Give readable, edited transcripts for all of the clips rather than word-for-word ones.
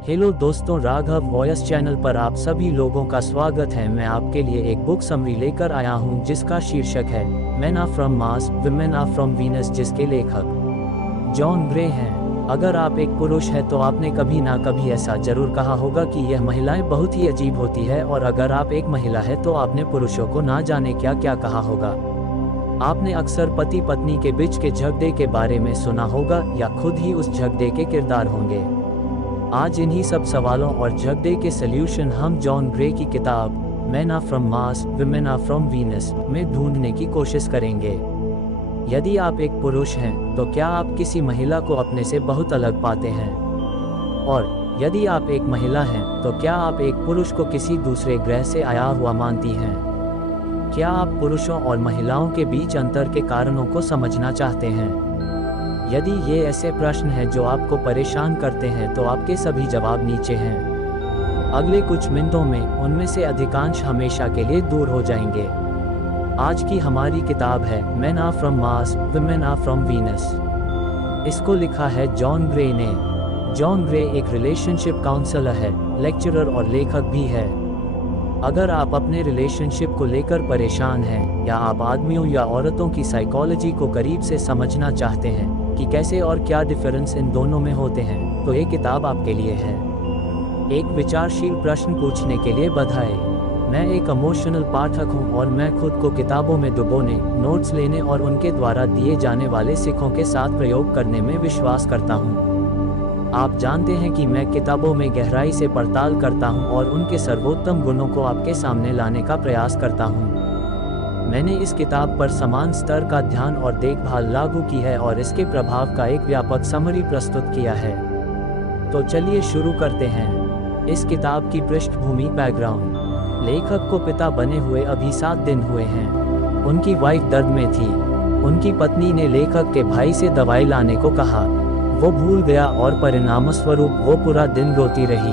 Hello दोस्तों, Raghav voice channel पर आप सभी लोगों का स्वागत है। मैं आपके लिए एक बुक समरी लेकर आया हूं जिसका शीर्षक है men are from Mars women are from Venus, जिसके लेखक जॉन ग्रे हैं। अगर आप एक पुरुष हैं तो आपने कभी ना कभी ऐसा जरूर कहा होगा कि यह महिलाएं बहुत ही अजीब होती है, और अगर आप एक महिला है तो आपने पुरुषों को ना जाने क्या क्या कहा होगा। आपने अक्सर पति पत्नी के बीच के झगड़े के बारे में सुना होगा या खुद ही उस झगड़े के किरदार होंगे। आज इन्हीं सब सवालों और झगड़े के सल्यूशन हम जॉन ग्रे की किताब men are from Mars women are from Venus में ढूंढने की कोशिश करेंगे। यदि आप एक पुरुष हैं तो क्या आप किसी महिला को अपने से बहुत अलग पाते हैं? और यदि आप एक महिला हैं तो क्या आप एक पुरुष को किसी दूसरे ग्रह से आया हुआ मानती हैं? क्या आप पुरुषों और महिलाओं के बीच अंतर के कारणों को समझना चाहते हैं? यदि ये ऐसे प्रश्न हैं जो आपको परेशान करते हैं तो आपके सभी जवाब नीचे हैं। अगले कुछ मिनटों में उनमें से अधिकांश हमेशा के लिए दूर हो जाएंगे। आज की हमारी किताब है men are from Mars women are from Venus. इसको लिखा है जॉन ग्रे ने। जॉन ग्रे एक रिलेशनशिप काउंसलर है, लेक्चरर और लेखक भी है। अगर आप अपने रिलेशनशिप को लेकर परेशान हैं या आप आदमियों या औरतों की साइकोलॉजी को करीब से समझना चाहते हैं कि कैसे और क्या डिफरेंस इन दोनों में होते हैं, तो ये किताब आपके लिए है। एक विचारशील प्रश्न पूछने के लिए बधाई। मैं एक इमोशनल पाठक हूँ और मैं खुद को किताबों में डुबोने, नोट्स लेने और उनके द्वारा दिए जाने वाले सिखों के साथ प्रयोग करने में विश्वास करता हूँ। आप जानते हैं कि मैं किताबों में गहराई से पड़ताल करता हूँ और उनके सर्वोत्तम गुणों को आपके सामने लाने का प्रयास करता हूँ। मैंने इस किताब पर समान स्तर का ध्यान और देखभाल लागू की है और इसके प्रभाव का एक व्यापक समरी प्रस्तुत किया है। तो चलिए शुरू करते हैं। इस किताब की पृष्ठभूमि बैकग्राउंड। लेखक को पिता बने हुए अभी 7 दिन हुए हैं। उनकी वाइफ दर्द में थी। उनकी पत्नी ने लेखक के भाई से दवाई लाने को कहा। वो भूल गया और परिणामस्वरूप वो पूरा दिन रोती रही।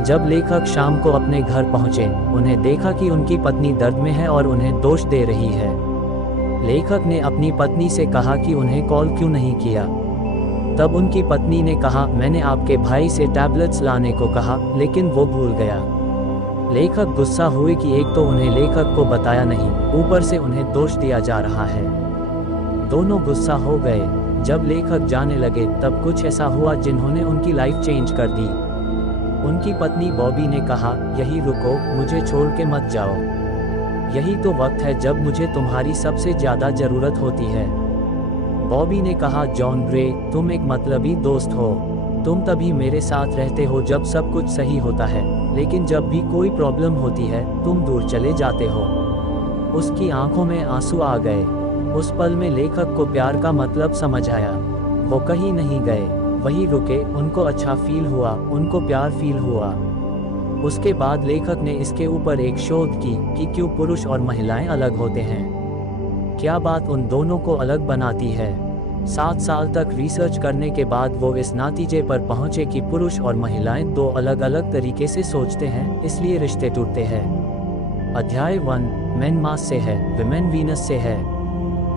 जब लेखक शाम को अपने घर पहुंचे, उन्हें देखा कि उनकी पत्नी दर्द में है और उन्हें दोष दे रही है। लेखक ने अपनी पत्नी से कहा कि उन्हें कॉल क्यों नहीं किया। तब उनकी पत्नी ने कहा, मैंने आपके भाई से टैबलेट्स लाने को कहा लेकिन वो भूल गया। लेखक गुस्सा हुए कि एक तो उन्हें लेखक को बताया नहीं, ऊपर से उन्हें दोष दिया जा रहा है। दोनों गुस्सा हो गए। जब लेखक जाने लगे तब कुछ ऐसा हुआ जिन्होंने उनकी लाइफ चेंज कर दी। उनकी पत्नी बॉबी ने कहा, यही रुको, मुझे छोड़ के मत जाओ। यही तो वक्त है जब मुझे तुम्हारी सबसे ज़्यादा ज़रूरत होती है। बॉबी ने कहा, जॉन ग्रे, तुम एक मतलबी दोस्त हो। तुम तभी मेरे साथ रहते हो जब सब कुछ सही होता है, लेकिन जब भी कोई प्रॉब्लम होती है तुम दूर चले जाते हो। उसकी आंखों में आंसू आ गए। उस पल में लेखक को प्यार का मतलब समझ आया। वो कहीं नहीं गए, वही रुके। उनको अच्छा फील हुआ, उनको प्यार फील हुआ। उसके बाद लेखक ने इसके ऊपर एक शोध की कि क्यों पुरुष और महिलाएं अलग होते हैं। क्या बात उन दोनों को अलग बनाती है। 7 साल तक रिसर्च करने के बाद वो इस नतीजे पर पहुंचे कि पुरुष और महिलाएं 2 अलग अलग तरीके से सोचते हैं, इसलिए रिश्ते टूटते हैं। अध्याय 1 मेन मार्स से है, वुमेन वीनस से है।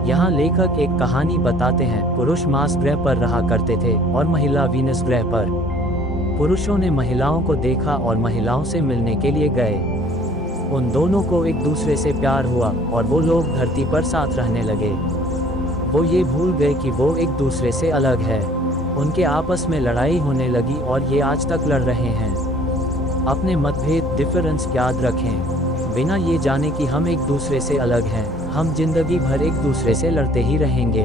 यहाँ लेखक एक कहानी बताते हैं। पुरुष मार्स ग्रह पर रहा करते थे और महिला वीनस ग्रह पर। पुरुषों ने महिलाओं को देखा और महिलाओं से मिलने के लिए गए। उन दोनों को एक दूसरे से प्यार हुआ और वो लोग धरती पर साथ रहने लगे। वो ये भूल गए कि वो एक दूसरे से अलग है। उनके आपस में लड़ाई होने लगी और ये आज तक लड़ रहे हैं। अपने मतभेद, डिफरेंस याद रखें। बिना ये जाने कि हम एक दूसरे से अलग हैं, हम जिंदगी भर एक दूसरे से लड़ते ही रहेंगे।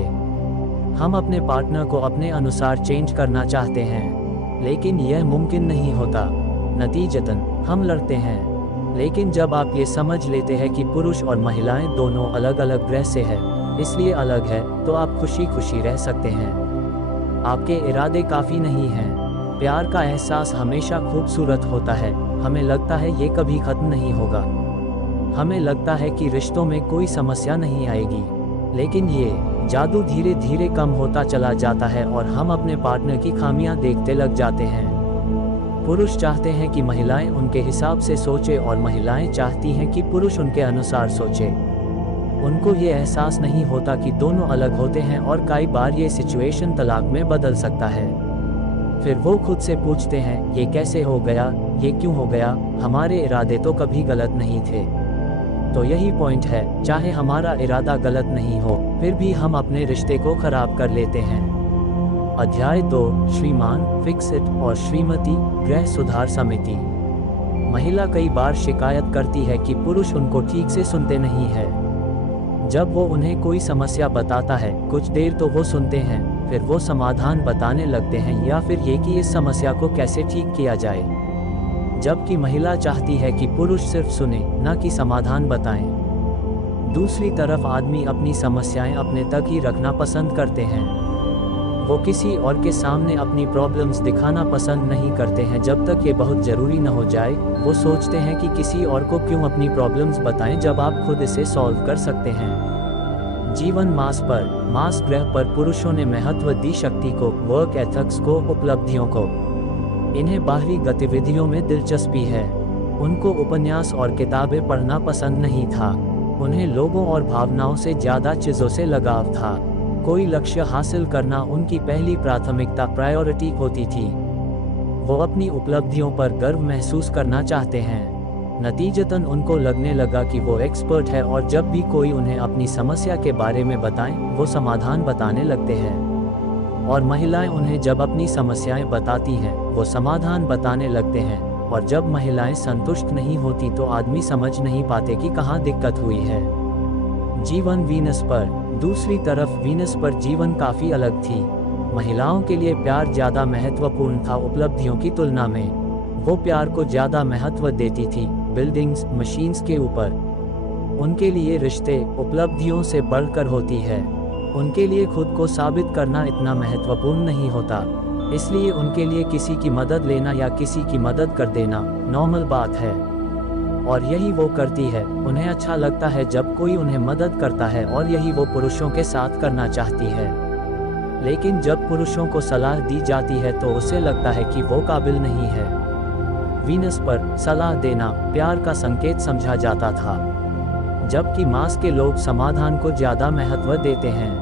हम अपने पार्टनर को अपने अनुसार चेंज करना चाहते हैं, लेकिन यह मुमकिन नहीं होता। नतीजतन हम लड़ते हैं। लेकिन जब आप ये समझ लेते हैं कि पुरुष और महिलाएं दोनों अलग अलग ग्रह से हैं, इसलिए अलग है, तो आप खुशी खुशी रह सकते हैं। आपके इरादे काफ़ी नहीं हैं। प्यार का एहसास हमेशा खूबसूरत होता है। हमें लगता है ये कभी ख़त्म नहीं होगा। हमें लगता है कि रिश्तों में कोई समस्या नहीं आएगी, लेकिन ये जादू धीरे धीरे कम होता चला जाता है और हम अपने पार्टनर की खामियां देखते लग जाते हैं। पुरुष चाहते हैं कि महिलाएं उनके हिसाब से सोचें और महिलाएं चाहती हैं कि पुरुष उनके अनुसार सोचे। उनको ये एहसास नहीं होता कि दोनों अलग होते हैं और कई बार ये सिचुएशन तलाक में बदल सकता है। फिर वो खुद से पूछते हैं, ये कैसे हो गया, ये क्यों हो गया, हमारे इरादे तो कभी गलत नहीं थे। तो यही पॉइंट है, चाहे हमारा इरादा गलत नहीं हो, फिर भी हम अपने रिश्ते को खराब कर लेते हैं। अध्याय 2, श्रीमान फिक्सिट और श्रीमती गृह सुधार समिति। महिला कई बार शिकायत करती है कि पुरुष उनको ठीक से सुनते नहीं है। जब वो उन्हें कोई समस्या बताता है, कुछ देर तो वो सुनते हैं, फिर वो समाधान बताने लगते हैं या फिर ये कि इस समस्या को कैसे ठीक किया जाए। जबकि महिला चाहती है कि पुरुष सिर्फ सुने, ना कि समाधान बताएं। दूसरी तरफ आदमी अपनी समस्याएं अपने तक ही रखना पसंद करते हैं। वो किसी और के सामने अपनी प्रॉब्लम्स दिखाना पसंद नहीं करते हैं जब तक ये बहुत ज़रूरी न हो जाए। वो सोचते हैं कि किसी और को क्यों अपनी प्रॉब्लम्स बताएं जब आप खुद इसे सॉल्व कर सकते हैं। जीवन मास ग्रह पर पुरुषों ने महत्व दी शक्ति को, वर्क एथिक्स को, उपलब्धियों को। इन्हें बाहरी गतिविधियों में दिलचस्पी है। उनको उपन्यास और किताबें पढ़ना पसंद नहीं था। उन्हें लोगों और भावनाओं से ज़्यादा चीज़ों से लगाव था। कोई लक्ष्य हासिल करना उनकी पहली प्रायोरिटी होती थी। वो अपनी उपलब्धियों पर गर्व महसूस करना चाहते हैं। नतीजतन उनको लगने लगा कि वो एक्सपर्ट है और जब भी कोई उन्हें अपनी समस्या के बारे में बताएं, वो समाधान बताने लगते हैं। और महिलाएं उन्हें जब अपनी समस्याएं बताती हैं, वो समाधान बताने लगते हैं। और जब महिलाएं संतुष्ट नहीं होती तो आदमी समझ नहीं पाते कि कहाँ दिक्कत हुई है। जीवन वीनस पर। दूसरी तरफ वीनस पर जीवन काफ़ी अलग थी। महिलाओं के लिए प्यार ज़्यादा महत्वपूर्ण था उपलब्धियों की तुलना में। वो प्यार को ज़्यादा महत्व देती थी बिल्डिंग्स, मशीन्स के ऊपर। उनके लिए रिश्ते उपलब्धियों से बढ़कर होती है। उनके लिए खुद को साबित करना इतना महत्वपूर्ण नहीं होता। इसलिए उनके लिए किसी की मदद लेना या किसी की मदद कर देना नॉर्मल बात है। और यही वो करती है। उन्हें अच्छा लगता है जब कोई उन्हें मदद करता है और यही वो पुरुषों के साथ करना चाहती है। लेकिन जब पुरुषों को सलाह दी जाती है तो उसे लगता है कि वो काबिल नहीं है। वीनस पर सलाह देना प्यार का संकेत समझा जाता था, जबकि मार्स के लोग समाधान को ज़्यादा महत्व देते हैं।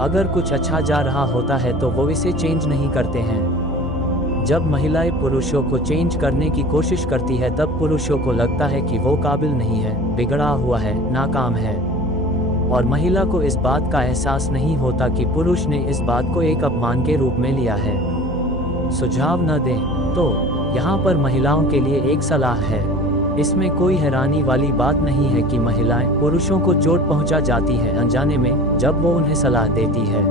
अगर कुछ अच्छा जा रहा होता है तो वो इसे चेंज नहीं करते हैं। जब महिलाएं पुरुषों को चेंज करने की कोशिश करती है तब पुरुषों को लगता है कि वो काबिल नहीं है, बिगड़ा हुआ है, नाकाम है। और महिला को इस बात का एहसास नहीं होता कि पुरुष ने इस बात को एक अपमान के रूप में लिया है। सुझाव न दें तो यहाँ पर महिलाओं के लिए एक सलाह है। इसमें कोई हैरानी वाली बात नहीं है कि महिलाएं पुरुषों को चोट पहुंचा जाती हैं अनजाने में जब वो उन्हें सलाह देती है।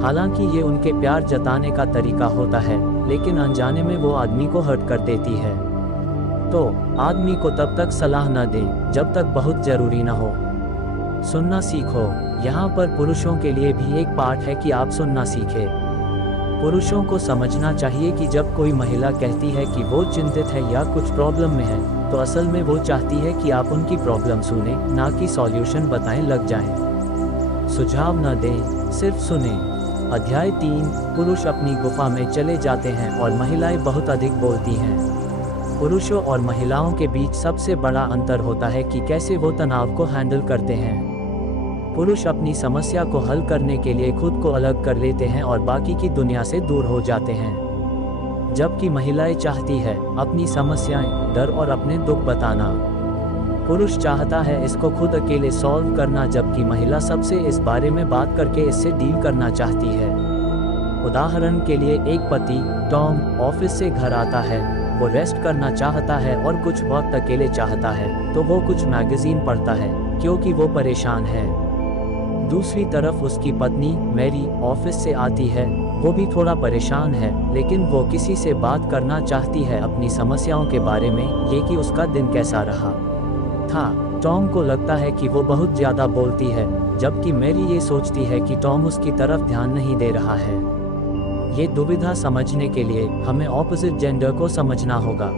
हालांकि ये उनके प्यार जताने का तरीका होता है, लेकिन अनजाने में वो आदमी को हर्ट कर देती है। तो आदमी को तब तक सलाह न दें जब तक बहुत ज़रूरी न हो। सुनना सीखो। यहाँ पर पुरुषों के लिए भी एक पाठ है कि आप सुनना सीखें। पुरुषों को समझना चाहिए कि जब कोई महिला कहती है कि वो चिंतित है या कुछ प्रॉब्लम में है, तो असल में वो चाहती है कि आप उनकी प्रॉब्लम सुने, ना कि सॉल्यूशन बताएं लग जाएं। सुझाव न दें, सिर्फ सुने। अध्याय 3, पुरुष अपनी गुफा में चले जाते हैं और महिलाएं बहुत अधिक बोलती हैं। पुरुषों और महिलाओं के बीच सबसे बड़ा अंतर होता है कि कैसे वो तनाव को हैंडल करते हैं। पुरुष अपनी समस्या को हल करने के लिए खुद को अलग कर लेते हैं और बाकी की दुनिया से दूर हो जाते हैं, जबकि महिलाएं चाहती है अपनी समस्याएं, डर और अपने दुख बताना। पुरुष चाहता है इसको खुद अकेले सॉल्व करना, जबकि महिला सबसे इस बारे में बात करके इससे डील करना चाहती है। उदाहरण के लिए एक पति टॉम ऑफिस से घर आता है, वो रेस्ट करना चाहता है और कुछ वक्त अकेले चाहता है, तो वो कुछ मैगजीन पढ़ता है क्योंकि वो परेशान है। दूसरी तरफ उसकी पत्नी मैरी ऑफिस से आती है, वो भी थोड़ा परेशान है, लेकिन वो किसी से बात करना चाहती है अपनी समस्याओं के बारे में, ये कि उसका दिन कैसा रहा था। टॉम को लगता है कि वो बहुत ज़्यादा बोलती है, जबकि मैरी ये सोचती है कि टॉम उसकी तरफ ध्यान नहीं दे रहा है। ये दुविधा समझने के लिए हमें ऑपोजिट जेंडर को समझना होगा।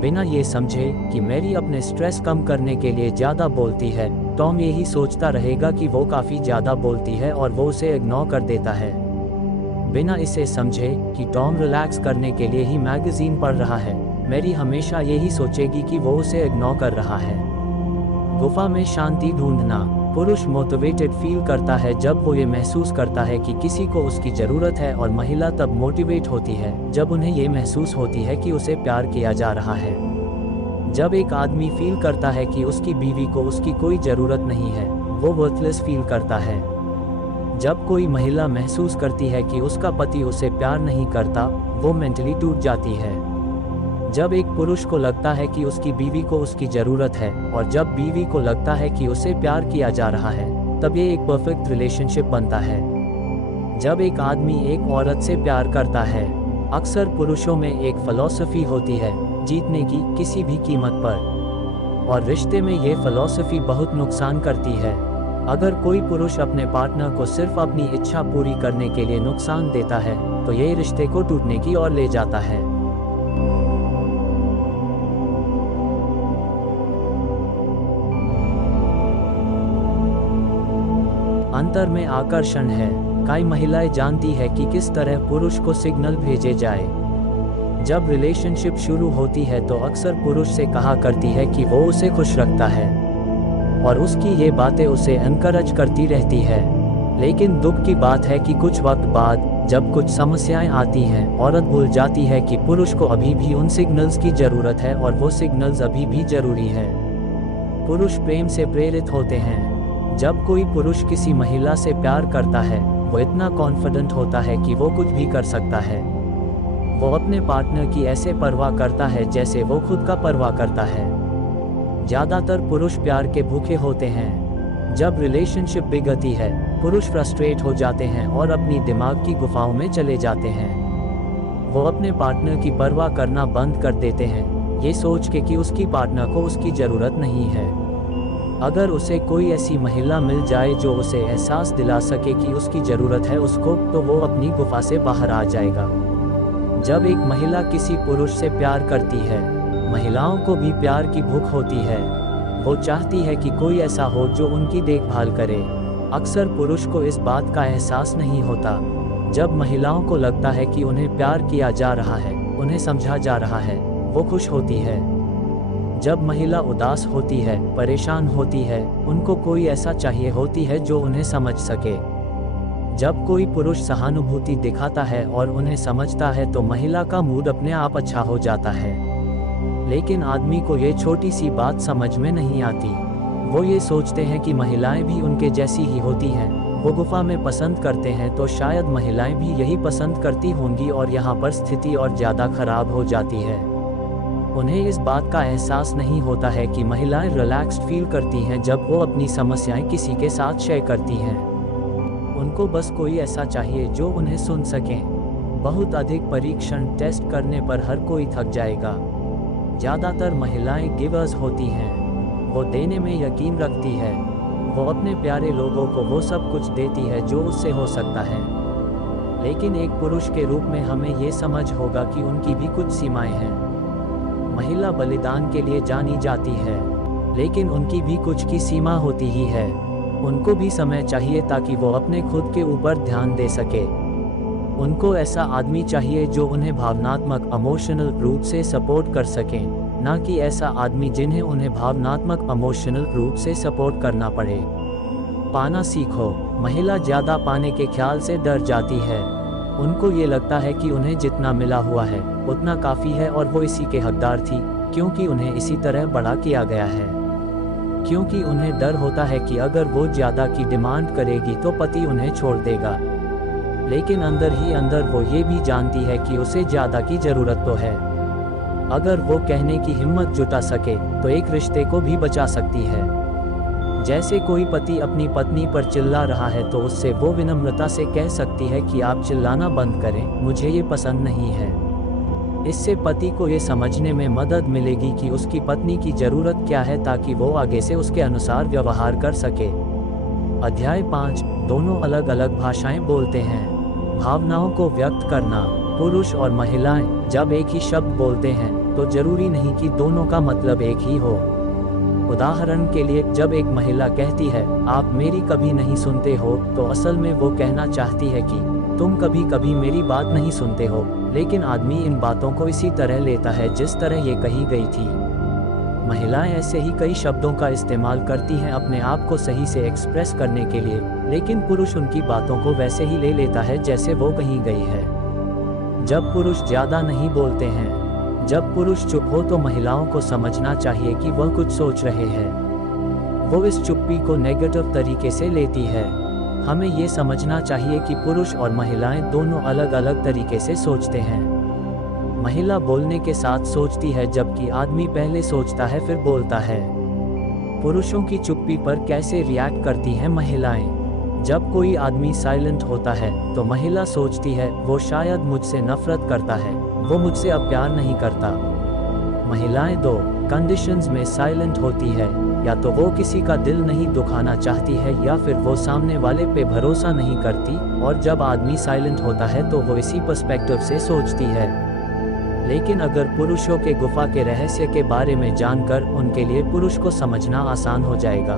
बिना ये समझे कि मैरी अपने स्ट्रेस कम करने के लिए ज़्यादा बोलती है, टॉम यही सोचता रहेगा कि वो काफ़ी ज़्यादा बोलती है और वो उसे इग्नोर कर देता है। बिना इसे समझे कि टॉम रिलैक्स करने के लिए ही मैगजीन पढ़ रहा है, मैरी हमेशा यही सोचेगी कि वो उसे इग्नोर कर रहा है। गुफा में शांति ढूंढना। पुरुष मोटिवेटेड फील करता है जब वो ये महसूस करता है कि किसी को उसकी ज़रूरत है, और महिला तब मोटिवेट होती है जब उन्हें ये महसूस होती है कि उसे प्यार किया जा रहा है। जब एक आदमी फील करता है कि उसकी बीवी को उसकी कोई ज़रूरत नहीं है, वो वर्थलेस फील करता है। जब कोई महिला महसूस करती है कि उसका पति उसे प्यार नहीं करता, वो मेंटली टूट जाती है। जब एक पुरुष को लगता है कि उसकी बीवी को उसकी ज़रूरत है, और जब बीवी को लगता है कि उसे प्यार किया जा रहा है, तब ये एक परफेक्ट रिलेशनशिप बनता है। जब एक आदमी एक औरत से प्यार करता है, अक्सर पुरुषों में एक फ़िलॉसफी होती है जीतने की, किसी भी कीमत पर। और रिश्ते में ये फ़िलॉसफी बहुत नुकसान करती है। अगर कोई पुरुष अपने पार्टनर को सिर्फ अपनी इच्छा पूरी करने के लिए नुकसान देता है, तो ये रिश्ते को टूटने की ओर ले जाता है। अंतर में आकर्षण है। कई महिलाएं जानती है कि किस तरह पुरुष को सिग्नल भेजे जाए। जब रिलेशनशिप शुरू होती है तो अक्सर पुरुष से कहा करती है कि वो उसे खुश रखता है, और उसकी ये बातें उसे एनकरेज करती रहती है। लेकिन दुख की बात है कि कुछ वक्त बाद जब कुछ समस्याएं आती हैं, औरत भूल जाती है कि पुरुष को अभी भी उन सिग्नल्स की ज़रूरत है, और वो सिग्नल्स अभी भी ज़रूरी है। पुरुष प्रेम से प्रेरित होते हैं। जब कोई पुरुष किसी महिला से प्यार करता है, वो इतना कॉन्फिडेंट होता है कि वो कुछ भी कर सकता है। वो अपने पार्टनर की ऐसे परवाह करता है जैसे वो खुद का परवाह करता है। ज़्यादातर पुरुष प्यार के भूखे होते हैं। जब रिलेशनशिप बिगड़ती है, पुरुष फ्रस्ट्रेट हो जाते हैं और अपनी दिमाग की गुफाओं में चले जाते हैं। वो अपने पार्टनर की परवाह करना बंद कर देते हैं, ये सोच के कि उसकी पार्टनर को उसकी ज़रूरत नहीं है। अगर उसे कोई ऐसी महिला मिल जाए जो उसे एहसास दिला सके कि उसकी ज़रूरत है उसको, तो वो अपनी गुफा से बाहर आ जाएगा। जब एक महिला किसी पुरुष से प्यार करती है, महिलाओं को भी प्यार की भूख होती है। वो चाहती है कि कोई ऐसा हो जो उनकी देखभाल करे। अक्सर पुरुष को इस बात का एहसास नहीं होता। जब महिलाओं को लगता है कि उन्हें प्यार किया जा रहा है, उन्हें समझा जा रहा है, वो खुश होती है। जब महिला उदास होती है, परेशान होती है, उनको कोई ऐसा चाहिए होती है जो उन्हें समझ सके। जब कोई पुरुष सहानुभूति दिखाता है और उन्हें समझता है, तो महिला का मूड अपने आप अच्छा हो जाता है। लेकिन आदमी को ये छोटी सी बात समझ में नहीं आती। वो ये सोचते हैं कि महिलाएं भी उनके जैसी ही होती हैं। वो गुफा में पसंद करते हैं, तो शायद महिलाएं भी यही पसंद करती होंगी, और यहाँ पर स्थिति और ज़्यादा खराब हो जाती है। उन्हें इस बात का एहसास नहीं होता है कि महिलाएं रिलैक्स्ड फील करती हैं जब वो अपनी समस्याएं किसी के साथ शेयर करती हैं। उनको बस कोई ऐसा चाहिए जो उन्हें सुन सकें। बहुत अधिक परीक्षण टेस्ट करने पर हर कोई थक जाएगा। ज़्यादातर महिलाएं गिवर्स होती हैं। वो देने में यकीन रखती है। वो अपने प्यारे लोगों को वो सब कुछ देती है जो उससे हो सकता है। लेकिन एक पुरुष के रूप में हमें ये समझ होगा कि उनकी भी कुछ सीमाएं हैं। महिला बलिदान के लिए जानी जाती है, लेकिन उनकी भी कुछ की सीमा होती ही है। उनको भी समय चाहिए ताकि वो अपने खुद के ऊपर ध्यान दे सके। उनको ऐसा आदमी चाहिए जो उन्हें भावनात्मक इमोशनल रूप से सपोर्ट कर सके, ना कि ऐसा आदमी जिन्हें उन्हें भावनात्मक इमोशनल रूप से सपोर्ट करना पड़े। पाना सीखो। महिला ज़्यादा पाने के ख्याल से डर जाती है। उनको ये लगता है कि उन्हें जितना मिला हुआ है उतना काफ़ी है, और वो इसी के हकदार थी, क्योंकि उन्हें इसी तरह बड़ा किया गया है। क्योंकि उन्हें डर होता है कि अगर वो ज़्यादा की डिमांड करेगी तो पति उन्हें छोड़ देगा। लेकिन अंदर ही अंदर वो ये भी जानती है कि उसे ज़्यादा की ज़रूरत तो है। अगर वो कहने की हिम्मत जुटा सके तो एक रिश्ते को भी बचा सकती है। जैसे कोई पति अपनी पत्नी पर चिल्ला रहा है, तो उससे वो विनम्रता से कह सकती है कि आप चिल्लाना बंद करें, मुझे ये पसंद नहीं है। इससे पति को ये समझने में मदद मिलेगी कि उसकी पत्नी की ज़रूरत क्या है, ताकि वो आगे से उसके अनुसार व्यवहार कर सके। अध्याय 5। दोनों अलग अलग भाषाएं बोलते हैं। भावनाओं को व्यक्त करना। पुरुष और महिलाएं जब एक ही शब्द बोलते हैं तो जरूरी नहीं कि दोनों का मतलब एक ही हो। उदाहरण के लिए, जब एक महिला कहती है आप मेरी कभी नहीं सुनते हो, तो असल में वो कहना चाहती है कि तुम कभी कभी मेरी बात नहीं सुनते हो। लेकिन आदमी इन बातों को इसी तरह लेता है जिस तरह ये कही गई थी। महिलाएं ऐसे ही कई शब्दों का इस्तेमाल करती हैं अपने आप को सही से एक्सप्रेस करने के लिए, लेकिन पुरुष उनकी बातों को वैसे ही ले लेता है जैसे वो कहीं गई है। जब पुरुष ज़्यादा नहीं बोलते हैं, जब पुरुष चुप हो तो महिलाओं को समझना चाहिए कि वह कुछ सोच रहे हैं। वो इस चुप्पी को नेगेटिव तरीके से लेती है। हमें ये समझना चाहिए कि पुरुष और महिलाएं दोनों अलग अलग तरीके से सोचते हैं। महिला बोलने के साथ सोचती है, जबकि आदमी पहले सोचता है फिर बोलता है। पुरुषों की चुप्पी पर कैसे रिएक्ट करती हैं महिलाएं? जब कोई आदमी साइलेंट होता है तो महिला सोचती है वो शायद मुझसे नफरत करता है, वो मुझसे अब प्यार नहीं करता। महिलाएं दो कंडीशंस में साइलेंट होती है, या तो वो किसी का दिल नहीं दुखाना चाहती है या फिर वो सामने वाले पे भरोसा नहीं करती। और जब आदमी साइलेंट होता है तो वो इसी पर्सपेक्टिव से सोचती है। लेकिन अगर पुरुषों के गुफा के रहस्य के बारे में जानकर उनके लिए पुरुष को समझना आसान हो जाएगा।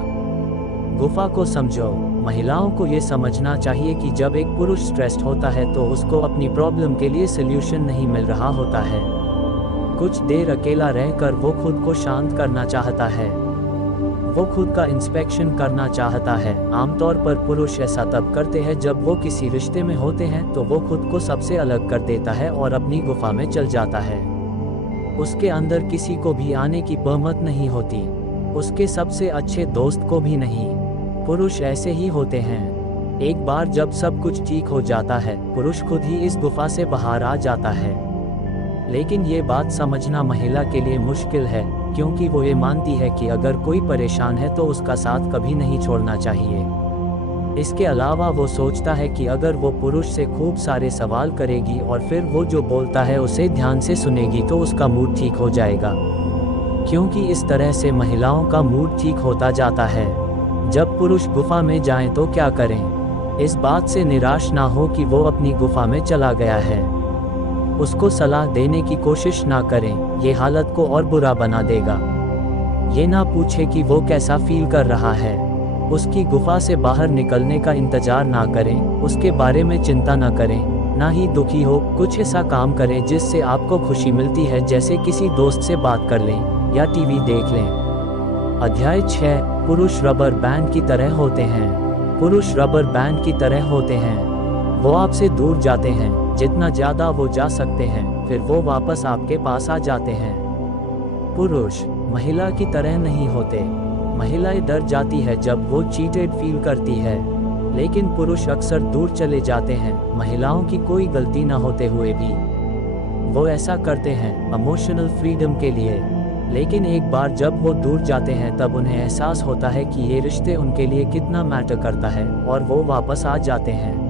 गुफा को समझो। महिलाओं को ये समझना चाहिए कि जब एक पुरुष स्ट्रेस्ड होता है तो उसको अपनी प्रॉब्लम के लिए सल्यूशन नहीं मिल रहा होता है। कुछ देर अकेला रहकर वो खुद को शांत करना चाहता है, वो खुद का इंस्पेक्शन करना चाहता है। आमतौर पर पुरुष ऐसा तब करते हैं जब वो किसी रिश्ते में होते हैं, तो वो खुद को सबसे अलग कर देता है और अपनी गुफा में चल जाता है। उसके अंदर किसी को भी आने की परमिट नहीं होती, उसके सबसे अच्छे दोस्त को भी नहीं। पुरुष ऐसे ही होते हैं। एक बार जब सब कुछ ठीक हो जाता है, पुरुष खुद ही इस गुफा से बाहर आ जाता है। लेकिन ये बात समझना महिला के लिए मुश्किल है, क्योंकि वो ये मानती है कि अगर कोई परेशान है तो उसका साथ कभी नहीं छोड़ना चाहिए। इसके अलावा वो सोचता है कि अगर वो पुरुष से खूब सारे सवाल करेगी और फिर वो जो बोलता है उसे ध्यान से सुनेगी तो उसका मूड ठीक हो जाएगा, क्योंकि इस तरह से महिलाओं का मूड ठीक होता जाता है। जब पुरुष गुफा में जाएं तो क्या करें? इस बात से निराश ना हो कि वो अपनी गुफा में चला गया है। उसको सलाह देने की कोशिश ना करें, ये हालत को और बुरा बना देगा। ये ना पूछे कि वो कैसा फील कर रहा है। उसकी गुफा से बाहर निकलने का इंतजार ना करें, उसके बारे में चिंता ना करें, ना ही दुखी हो। कुछ ऐसा काम करें जिससे आपको खुशी मिलती है, जैसे किसी दोस्त से बात कर लें या टीवी देख लें। अध्याय 6। पुरुष रबर बैंड की तरह होते हैं। पुरुष रबर बैंड की तरह होते हैं। वो आपसे दूर जाते हैं, जितना ज़्यादा वो जा सकते हैं, फिर वो वापस आपके पास आ जाते हैं। पुरुष महिला की तरह नहीं होते। महिलाएं डर जाती है जब वो चीटेड फील करती है, लेकिन पुरुष अक्सर दूर चले जाते हैं, महिलाओं की कोई गलती ना होते हुए भी। वो ऐसा करते हैं इमोशनल फ्रीडम के लिए, लेकिन एक बार जब वो दूर जाते हैं तब उन्हें एहसास होता है कि ये रिश्ते उनके लिए कितना मैटर करता है, और वो वापस आ जाते हैं।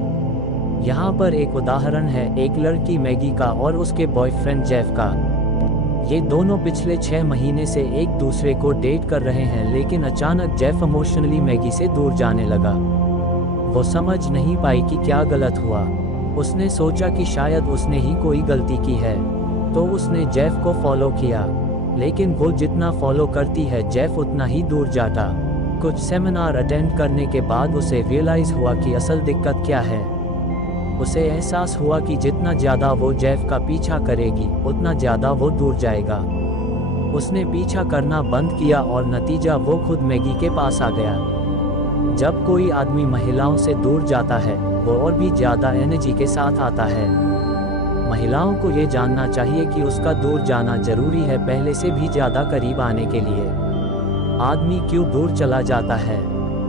यहाँ पर एक उदाहरण है एक लड़की मैगी का और उसके बॉयफ्रेंड जेफ का। ये दोनों पिछले 6 महीने से एक दूसरे को डेट कर रहे हैं, लेकिन अचानक जेफ इमोशनली मैगी से दूर जाने लगा। वो समझ नहीं पाई कि क्या गलत हुआ। उसने सोचा कि शायद उसने ही कोई गलती की है, तो उसने जेफ को फॉलो किया, लेकिन वो जितना फॉलो करती है जेफ उतना ही दूर जाता। कुछ सेमिनार अटेंड करने के बाद उसे रियलाइज हुआ कि असल दिक्कत क्या है। उसे एहसास हुआ कि जितना ज़्यादा वो जेफ का पीछा करेगी उतना ज़्यादा वो दूर जाएगा। उसने पीछा करना बंद किया और नतीजा वो खुद मैगी के पास आ गया। जब कोई आदमी महिलाओं से दूर जाता है वो और भी ज़्यादा एनर्जी के साथ आता है। महिलाओं को ये जानना चाहिए कि उसका दूर जाना जरूरी है पहले से भी ज़्यादा करीब आने के लिए। आदमी क्यों दूर चला जाता है?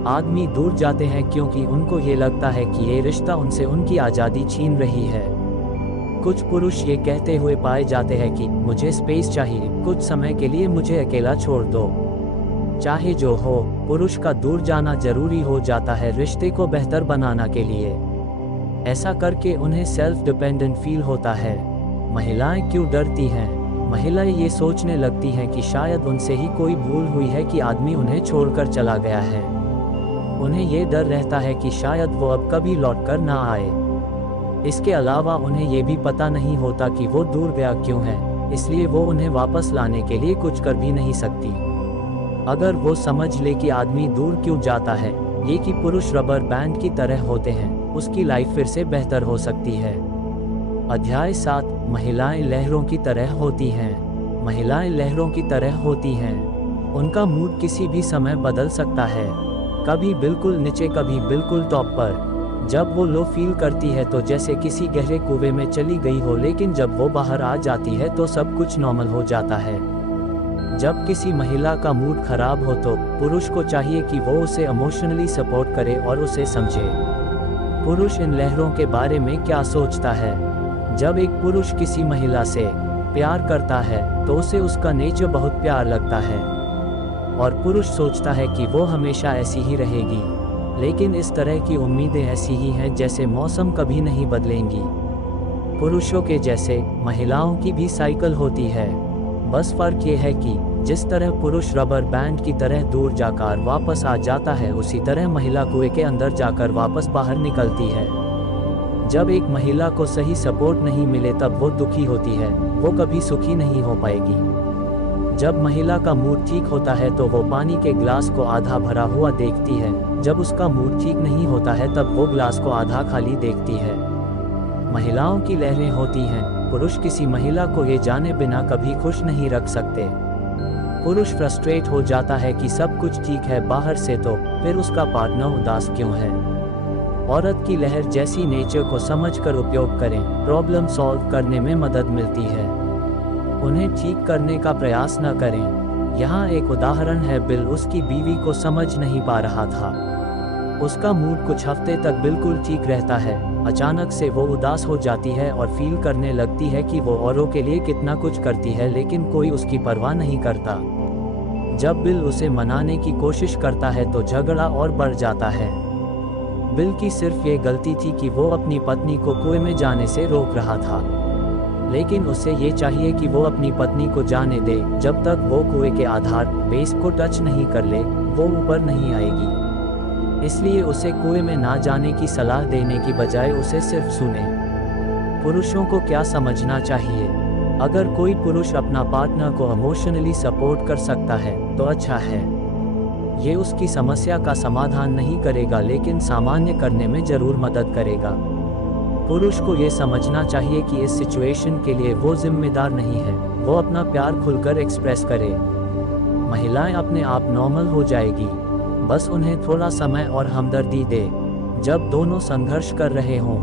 आदमी दूर जाते हैं क्योंकि उनको ये लगता है कि ये रिश्ता उनसे उनकी आज़ादी छीन रही है। कुछ पुरुष ये कहते हुए पाए जाते हैं कि मुझे स्पेस चाहिए, कुछ समय के लिए मुझे अकेला छोड़ दो। चाहे जो हो, पुरुष का दूर जाना जरूरी हो जाता है रिश्ते को बेहतर बनाने के लिए। ऐसा करके उन्हें सेल्फ डिपेंडेंट फील होता है। महिलाएं क्यों डरती हैं? महिलाएं ये सोचने लगती हैं कि शायद उनसे ही कोई भूल हुई है कि आदमी उन्हें छोड़कर चला गया है। उन्हें ये डर रहता है कि शायद वो अब कभी लौटकर ना आए। इसके अलावा उन्हें ये भी पता नहीं होता कि वो दूर गया क्यों है, इसलिए वो उन्हें वापस लाने के लिए कुछ कर भी नहीं सकती। अगर वो समझ ले कि आदमी दूर क्यों जाता है, ये कि पुरुष रबर बैंड की तरह होते हैं, उसकी लाइफ फिर से बेहतर हो सकती है। अध्याय 7। महिलाएं लहरों की तरह होती हैं। महिलाएं लहरों की तरह होती हैं। उनका मूड किसी भी समय बदल सकता है, कभी बिल्कुल नीचे कभी बिल्कुल टॉप पर। जब वो लो फील करती है तो जैसे किसी गहरे कुएं में चली गई हो, लेकिन जब वो बाहर आ जाती है तो सब कुछ नॉर्मल हो जाता है। जब किसी महिला का मूड खराब हो तो पुरुष को चाहिए कि वो उसे इमोशनली सपोर्ट करे और उसे समझे। पुरुष इन लहरों के बारे में क्या सोचता है? जब एक पुरुष किसी महिला से प्यार करता है तो उसे उसका नेचर बहुत प्यार लगता है और पुरुष सोचता है कि वो हमेशा ऐसी ही रहेगी, लेकिन इस तरह की उम्मीदें ऐसी ही हैं जैसे मौसम कभी नहीं बदलेंगी। पुरुषों के जैसे महिलाओं की भी साइकिल होती है, बस फर्क ये है कि जिस तरह पुरुष रबर बैंड की तरह दूर जाकर वापस आ जाता है, उसी तरह महिला कुएं के अंदर जाकर वापस बाहर निकलती है। जब एक महिला को सही सपोर्ट नहीं मिले तब वो दुखी होती है, वो कभी सुखी नहीं हो पाएगी। जब महिला का मूड ठीक होता है तो वो पानी के ग्लास को आधा भरा हुआ देखती है, जब उसका मूड ठीक नहीं होता है तब वो ग्लास को आधा खाली देखती है। महिलाओं की लहरें होती हैं, पुरुष किसी महिला को ये जाने बिना कभी खुश नहीं रख सकते। पुरुष फ्रस्ट्रेट हो जाता है कि सब कुछ ठीक है बाहर से, तो फिर उसका पार्टनर उदास क्यों है। औरत की लहर जैसी नेचर को समझकर उपयोग करें, प्रॉब्लम सॉल्व करने में मदद मिलती है, उन्हें ठीक करने का प्रयास न करें। यहाँ एक उदाहरण है, बिल उसकी बीवी को समझ नहीं पा रहा था। उसका मूड कुछ हफ्ते तक बिल्कुल ठीक रहता है, अचानक से वो उदास हो जाती है और फील करने लगती है कि वो औरों के लिए कितना कुछ करती है लेकिन कोई उसकी परवाह नहीं करता। जब बिल उसे मनाने की कोशिश करता है तो झगड़ा और बढ़ जाता है। बिल की सिर्फ ये गलती थी कि वो अपनी पत्नी को कुएं में जाने से रोक रहा था, लेकिन उसे ये चाहिए कि वो अपनी पत्नी को जाने दे। जब तक वो कुएं के आधार बेस को टच नहीं कर ले, वो ऊपर नहीं आएगी। इसलिए उसे कुएं में ना जाने की सलाह देने की बजाय उसे सिर्फ सुने। पुरुषों को क्या समझना चाहिए? अगर कोई पुरुष अपना पार्टनर को इमोशनली सपोर्ट कर सकता है तो अच्छा है। ये उसकी समस्या का समाधान नहीं करेगा, लेकिन सामान्य करने में जरूर मदद करेगा। पुरुष को ये समझना चाहिए कि इस सिचुएशन के लिए वो जिम्मेदार नहीं है, वो अपना प्यार खुलकर एक्सप्रेस करे। महिलाएं अपने आप नॉर्मल हो जाएगी, बस उन्हें थोड़ा समय और हमदर्दी दे। जब दोनों संघर्ष कर रहे हों,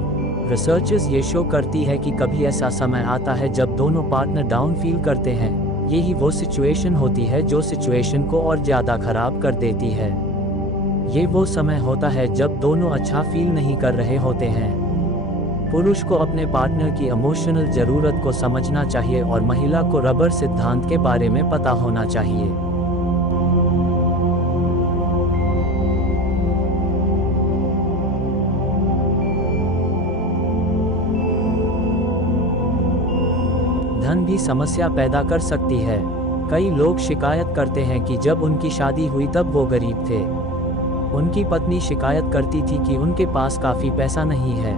रिसर्चेस ये शो करती है कि कभी ऐसा समय आता है जब दोनों पार्टनर डाउन फील करते हैं। यही वो सिचुएशन होती है जो सिचुएशन को और ज़्यादा खराब कर देती है। ये वो समय होता है जब दोनों अच्छा फील नहीं कर रहे होते हैं। पुरुष को अपने पार्टनर की इमोशनल ज़रूरत को समझना चाहिए और महिला को रबर सिद्धांत के बारे में पता होना चाहिए। धन भी समस्या पैदा कर सकती है। कई लोग शिकायत करते हैं कि जब उनकी शादी हुई तब वो गरीब थे। उनकी पत्नी शिकायत करती थी कि उनके पास काफ़ी पैसा नहीं है,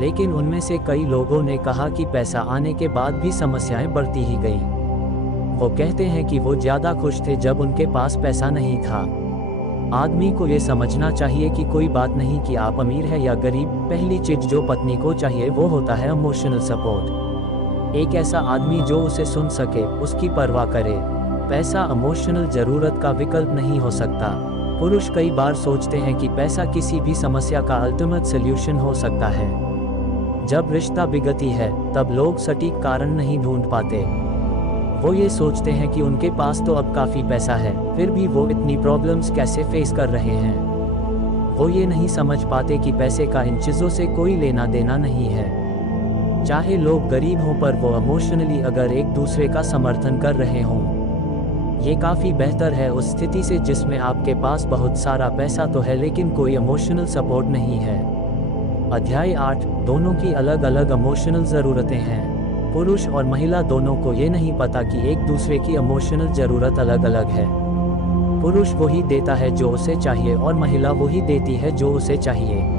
लेकिन उनमें से कई लोगों ने कहा कि पैसा आने के बाद भी समस्याएं बढ़ती ही गईं। वो कहते हैं कि वो ज़्यादा खुश थे जब उनके पास पैसा नहीं था। आदमी को ये समझना चाहिए कि कोई बात नहीं कि आप अमीर हैं या गरीब, पहली चीज़ जो पत्नी को चाहिए वो होता है इमोशनल सपोर्ट। एक ऐसा आदमी जो उसे सुन सके, उसकी परवाह करे। पैसा इमोशनल ज़रूरत का विकल्प नहीं हो सकता। पुरुष कई बार सोचते हैं कि पैसा किसी भी समस्या का अल्टीमेट सॉल्यूशन हो सकता है। जब रिश्ता बिगड़ती है तब लोग सटीक कारण नहीं ढूंढ पाते। वो ये सोचते हैं कि उनके पास तो अब काफ़ी पैसा है, फिर भी वो इतनी प्रॉब्लम्स कैसे फेस कर रहे हैं। वो ये नहीं समझ पाते कि पैसे का इन चीज़ों से कोई लेना देना नहीं है। चाहे लोग गरीब हों, पर वो इमोशनली अगर एक दूसरे का समर्थन कर रहे हों, ये काफ़ी बेहतर है उस स्थिति से जिसमें आपके पास बहुत सारा पैसा तो है लेकिन कोई इमोशनल सपोर्ट नहीं है। अध्याय 8, दोनों की अलग अलग इमोशनल ज़रूरतें हैं। पुरुष और महिला दोनों को ये नहीं पता कि एक दूसरे की इमोशनल ज़रूरत अलग अलग है। पुरुष वही देता है जो उसे चाहिए और महिला वही देती है जो उसे चाहिए।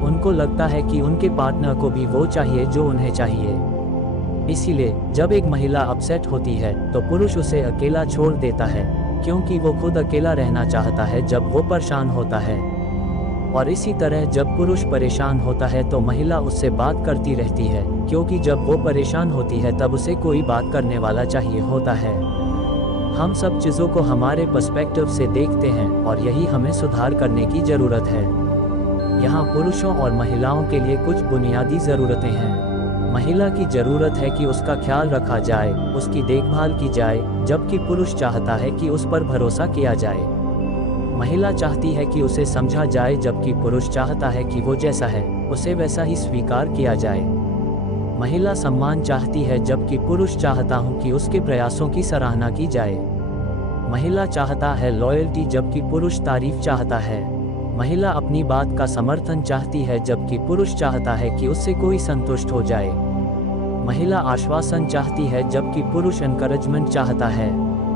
उनको लगता है कि उनके पार्टनर को भी वो चाहिए जो उन्हें चाहिए। इसीलिए जब एक महिला अपसेट होती है तो पुरुष उसे अकेला छोड़ देता है, क्योंकि वो खुद अकेला रहना चाहता है जब वो परेशान होता है। और इसी तरह जब पुरुष परेशान होता है तो महिला उससे बात करती रहती है, क्योंकि जब वो परेशान होती है तब उसे कोई बात करने वाला चाहिए होता है। हम सब चीज़ों को हमारे पर्सपेक्टिव से देखते हैं और यही हमें सुधार करने की ज़रूरत है। यहाँ पुरुषों और महिलाओं के लिए कुछ बुनियादी ज़रूरतें हैं। महिला की ज़रूरत है कि उसका ख्याल रखा जाए, उसकी देखभाल की जाए, जबकि पुरुष चाहता है कि उस पर भरोसा किया जाए। महिला चाहती है कि उसे समझा जाए, जबकि पुरुष चाहता है कि वो जैसा है उसे वैसा ही स्वीकार किया जाए। महिला सम्मान चाहती है, जबकि पुरुष चाहता हूँ कि उसके प्रयासों की सराहना की जाए। महिला चाहता है लॉयल्टी, जबकि पुरुष तारीफ चाहता है। महिला अपनी बात का समर्थन चाहती है, जबकि पुरुष चाहता है कि उससे कोई संतुष्ट हो जाए। महिला आश्वासन चाहती है, जबकि पुरुष एनकरेजमेंट चाहता है।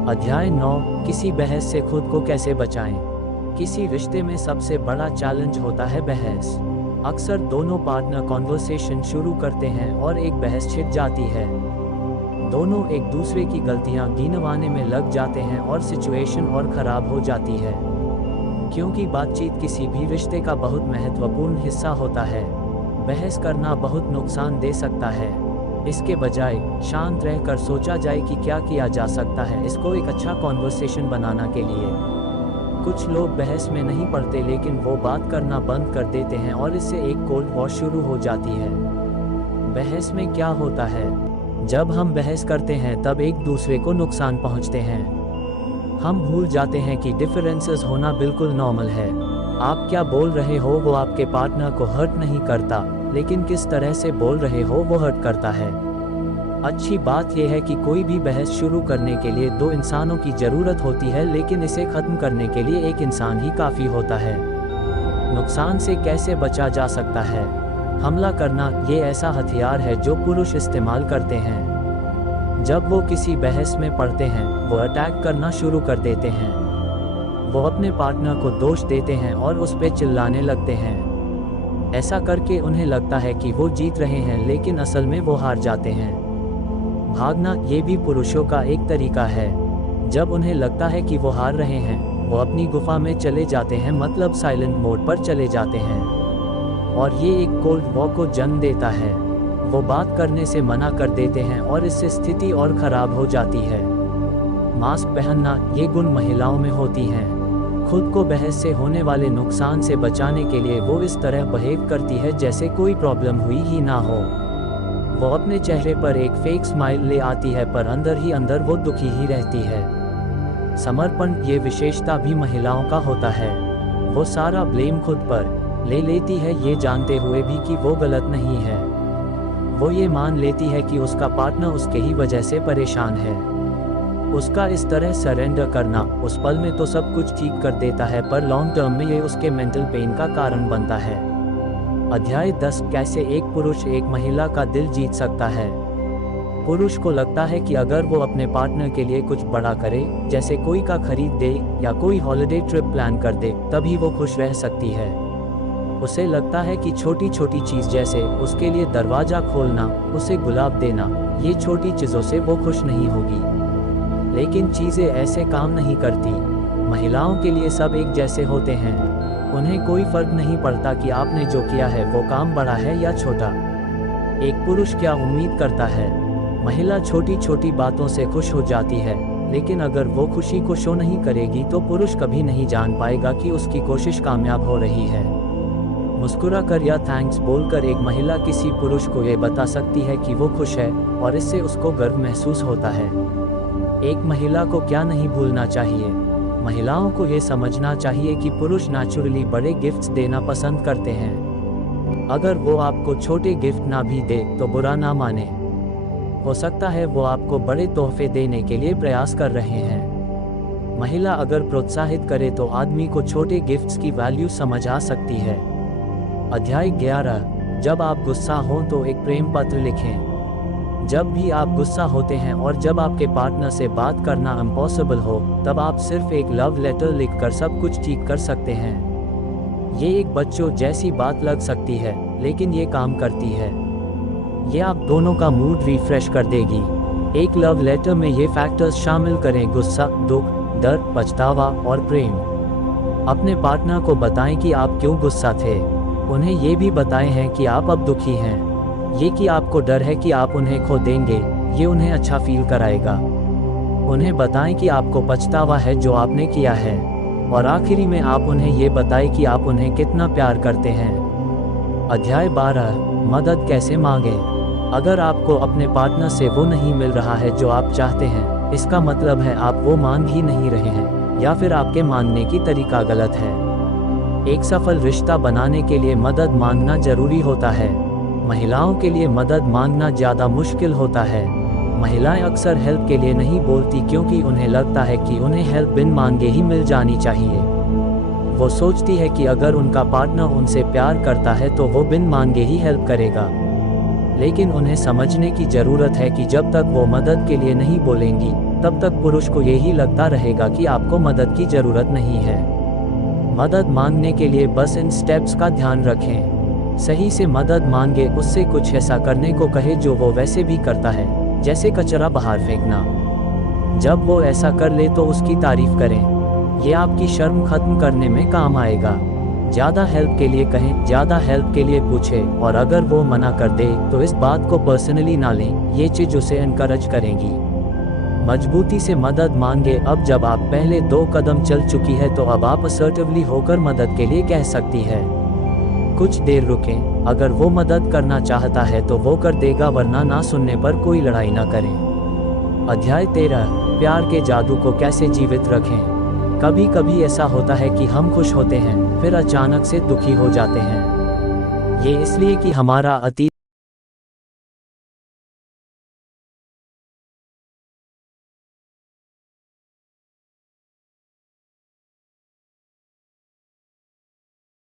अध्याय 9, किसी बहस से खुद को कैसे बचाएं। किसी रिश्ते में सबसे बड़ा चैलेंज होता है बहस। अक्सर दोनों पार्टनर कॉन्वर्सेशन शुरू करते हैं और एक बहस छिड़ जाती है। दोनों एक दूसरे की गलतियां गिनवाने में लग जाते हैं और सिचुएशन और ख़राब हो जाती है। क्योंकि बातचीत किसी भी रिश्ते का बहुत महत्वपूर्ण हिस्सा होता है, बहस करना बहुत नुकसान दे सकता है। इसके बजाय शांत रहकर सोचा जाए कि क्या किया जा सकता है इसको एक अच्छा कॉन्वर्सेशन बनाने के लिए। कुछ लोग बहस में नहीं पड़ते, लेकिन वो बात करना बंद कर देते हैं और इससे एक कोल्ड वॉर शुरू हो जाती है। बहस में क्या होता है? जब हम बहस करते हैं तब एक दूसरे को नुकसान पहुंचते हैं। हम भूल जाते हैं कि डिफरेंसेस होना बिल्कुल नॉर्मल है। आप क्या बोल रहे हो वो आपके पार्टनर को हर्ट नहीं करता, लेकिन किस तरह से बोल रहे हो वो हर्ट करता है। अच्छी बात यह है कि कोई भी बहस शुरू करने के लिए दो इंसानों की ज़रूरत होती है, लेकिन इसे ख़त्म करने के लिए एक इंसान ही काफ़ी होता है। नुकसान से कैसे बचा जा सकता है? हमला करना ये ऐसा हथियार है जो पुरुष इस्तेमाल करते हैं। जब वो किसी बहस में पड़ते हैं, वो अटैक करना शुरू कर देते हैं। वो अपने पार्टनर को दोष देते हैं और उस पर चिल्लाने लगते हैं। ऐसा करके उन्हें लगता है कि वो जीत रहे हैं, लेकिन असल में वो हार जाते हैं। भागना ये भी पुरुषों का एक तरीका है। जब उन्हें लगता है कि वो हार रहे हैं, वो अपनी गुफा में चले जाते हैं, मतलब साइलेंट मोड पर चले जाते हैं, और ये एक कोल्ड वॉर को जन्म देता है। वो बात करने से मना कर देते हैं और इससे स्थिति और ख़राब हो जाती है। मास्क पहनना ये गुण महिलाओं में होती हैं। खुद को बहस से होने वाले नुकसान से बचाने के लिए वो इस तरह बिहेव करती है जैसे कोई प्रॉब्लम हुई ही ना हो। वो अपने चेहरे पर एक फेक स्माइल ले आती है, पर अंदर ही अंदर वो दुखी ही रहती है। समर्पण ये विशेषता भी महिलाओं का होता है। वो सारा ब्लेम खुद पर ले लेती है, ये जानते हुए भी कि वो गलत नहीं है। वो ये मान लेती है कि उसका पार्टनर उसके ही वजह से परेशान है। उसका इस तरह सरेंडर करना उस पल में तो सब कुछ ठीक कर देता है, पर लॉन्ग टर्म में ये उसके मेंटल पेन का कारण बनता है। अध्याय 10, कैसे एक पुरुष एक महिला का दिल जीत सकता है। पुरुष को लगता है कि अगर वो अपने पार्टनर के लिए कुछ बड़ा करे, जैसे कोई कार खरीद दे या कोई हॉलिडे ट्रिप प्लान कर दे, तभी वो खुश रह सकती है। उसे लगता है कि छोटी छोटी चीज़ जैसे उसके लिए दरवाज़ा खोलना, उसे गुलाब देना, ये छोटी चीज़ों से वो खुश नहीं होगी। लेकिन चीज़ें ऐसे काम नहीं करती। महिलाओं के लिए सब एक जैसे होते हैं। उन्हें कोई फर्क नहीं पड़ता कि आपने जो किया है वो काम बड़ा है या छोटा। एक पुरुष क्या उम्मीद करता है? महिला छोटी छोटी बातों से खुश हो जाती है, लेकिन अगर वो खुशी को शो नहीं करेगी तो पुरुष कभी नहीं जान पाएगा कि उसकी कोशिश कामयाब हो रही है। मुस्कुराकर या थैंक्स बोलकर एक महिला किसी पुरुष को ये बता सकती है कि वो खुश है, और इससे उसको गर्व महसूस होता है। एक महिला को क्या नहीं भूलना चाहिए? महिलाओं को ये समझना चाहिए कि पुरुष नेचुरली बड़े गिफ्ट्स देना पसंद करते हैं। अगर वो आपको छोटे गिफ्ट ना भी दे तो बुरा ना माने। हो सकता है वो आपको बड़े तोहफे देने के लिए प्रयास कर रहे हैं। महिला अगर प्रोत्साहित करे तो आदमी को छोटे गिफ्ट्स की वैल्यू समझ आ सकती है। अध्याय 11, जब आप गुस्सा हो तो एक प्रेम पत्र लिखें। जब भी आप गुस्सा होते हैं और जब आपके पार्टनर से बात करना इम्पॉसिबल हो, तब आप सिर्फ एक लव लेटर लिखकर सब कुछ ठीक कर सकते हैं। ये एक बच्चों जैसी बात लग सकती है, लेकिन ये काम करती है। ये आप दोनों का मूड रिफ्रेश कर देगी। एक लव लेटर में ये फैक्टर्स शामिल करें: गुस्सा, दुख, डर, पछतावा और प्रेम। अपने पार्टनर को बताएं कि आप क्यों गुस्सा थे। उन्हें ये भी बताएं हैं कि आप अब दुखी हैं। ये कि आपको डर है कि आप उन्हें खो देंगे, ये उन्हें अच्छा फील कराएगा। उन्हें बताएं कि आपको पछतावा है जो आपने किया है, और आखिरी में आप उन्हें ये बताएं कि आप उन्हें कितना प्यार करते हैं। अध्याय 12, मदद कैसे मांगें। अगर आपको अपने पार्टनर से वो नहीं मिल रहा है जो आप चाहते हैं, इसका मतलब है आप वो मांग ही नहीं रहे हैं, या फिर आपके मांगने की तरीका गलत है। एक सफल रिश्ता बनाने के लिए मदद मांगना जरूरी होता है। महिलाओं के लिए मदद मांगना ज़्यादा मुश्किल होता है। महिलाएं अक्सर हेल्प के लिए नहीं बोलती क्योंकि उन्हें लगता है कि उन्हें हेल्प बिन मांगे ही मिल जानी चाहिए। वो सोचती है कि अगर उनका पार्टनर उनसे प्यार करता है तो वो बिन मांगे ही हेल्प करेगा। लेकिन उन्हें समझने की ज़रूरत है कि जब तक वो मदद के लिए नहीं बोलेंगी, तब तक पुरुष को यही लगता रहेगा कि आपको मदद की ज़रूरत नहीं है। मदद मांगने के लिए बस इन स्टेप्स का ध्यान रखें। सही से मदद मांगे, उससे कुछ ऐसा करने को कहे जो वो वैसे भी करता है, जैसे कचरा बाहर फेंकना। जब वो ऐसा कर ले तो उसकी तारीफ करें। ये आपकी शर्म खत्म करने में काम आएगा। ज़्यादा हेल्प के लिए कहें, ज़्यादा हेल्प के लिए पूछें, और अगर वो मना कर दे तो इस बात को पर्सनली ना लें, ये चीज़ उसे एनकरेज करेंगी। मजबूती से मदद मांगे। अब जब आप पहले 2 कदम चल चुकी है तो अब आप असर्टिवली होकर मदद के लिए कह सकती है। कुछ देर रुकें, अगर वो मदद करना चाहता है तो वो कर देगा, वरना ना सुनने पर कोई लड़ाई ना करें। अध्याय 13, प्यार के जादू को कैसे जीवित रखें। कभी कभी ऐसा होता है कि हम खुश होते हैं, फिर अचानक से दुखी हो जाते हैं। ये इसलिए कि हमारा अतीत